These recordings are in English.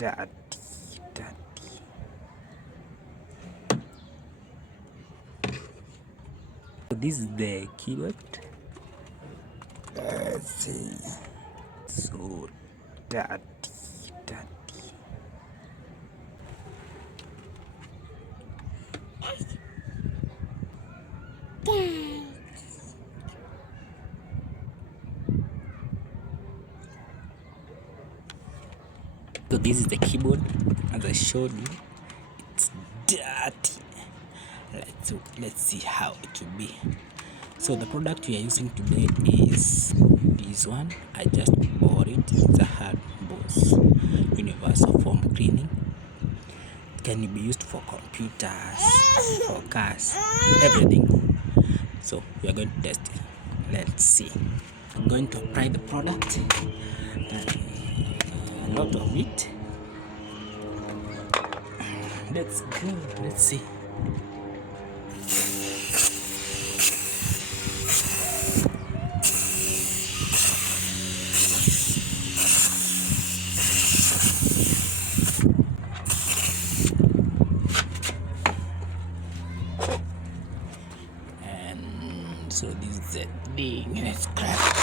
dirty. So this is the keyboard. Let's see. So dirty. So this is the keyboard, as I showed you. It's dirty. Let's see how it will be. So the product we are using today is this one. I just bought it. It's a hard boss universal foam cleaning. It can be used for computers, for cars, everything. So we are going to test it. Let's see. I'm going to apply the product, a lot of it. Let's go. Let's see. And so this is the thing. Let's grab it.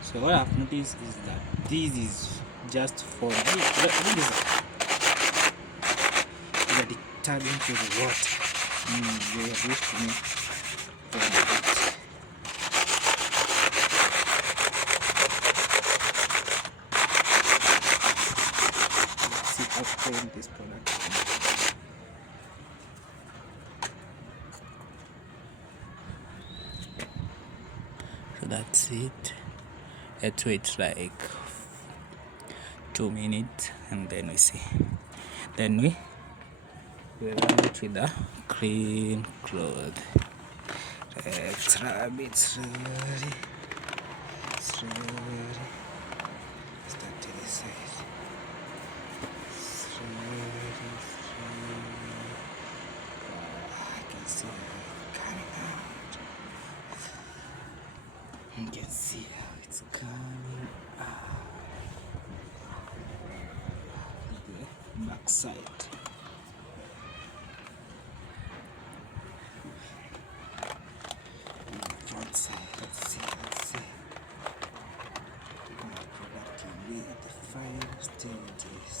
So what I've noticed is that this is just for this the detergent to the water. They have used to me for the heat. Let's see how clean this product is. So that's it. Let's wait like 2 minutes and then we see. Then we run it with a clean cloth. Let's rub it slowly. Start to the side. Slowly. I can see it coming out. You can see how it's coming out. The back side. Front side. Let's see. My product will be at the 5 stages.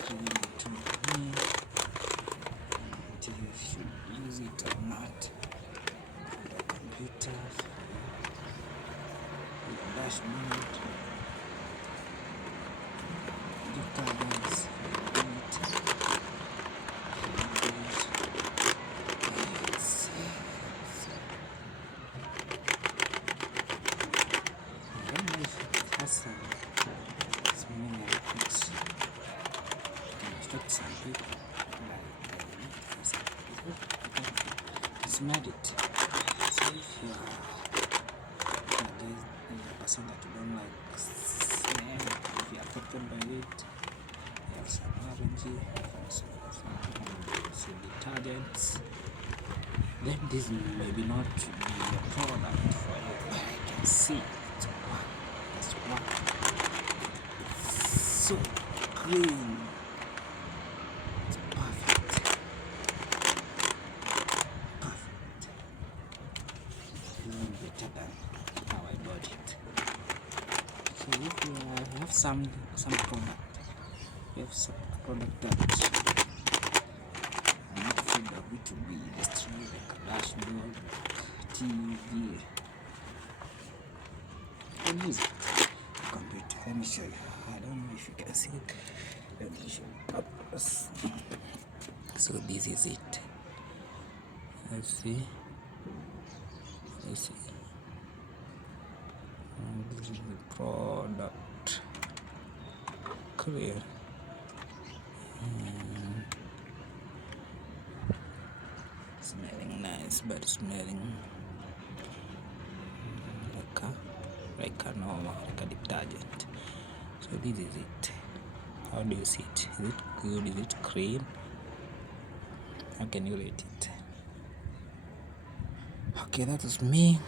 Clean it with me. Until you should use it or not. For the computer. Dashboard, detergents, some people smell it. So if you are a person that you don't like smell, if you are affected by it, you have some allergy, some detergents, then this maybe not be a product for you. But I can see it's one. That's one. It's so clean. It's perfect. Even better than how I bought it. So if you have some product, you have some product that I'm not afraid of it to be destroyed, like a dashboard, TV, can use it. Computer. Let me show you. I don't know if you can see it. Let me show you up close. So this is it. Let's see. This is the product. Clear. Smelling nice, but smelling like a normal, like a detergent. So this is it. How do you see it? Is it good? Is it clean? How can you rate it? Okay, that was me.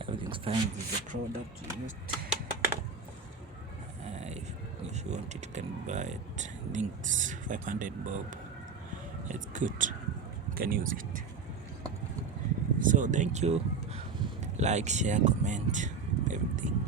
Everything's fine with the product you used. If you want it, you can buy it. I think it's 500 bob. It's good. You can use it. So thank you. Like, share, comment, everything.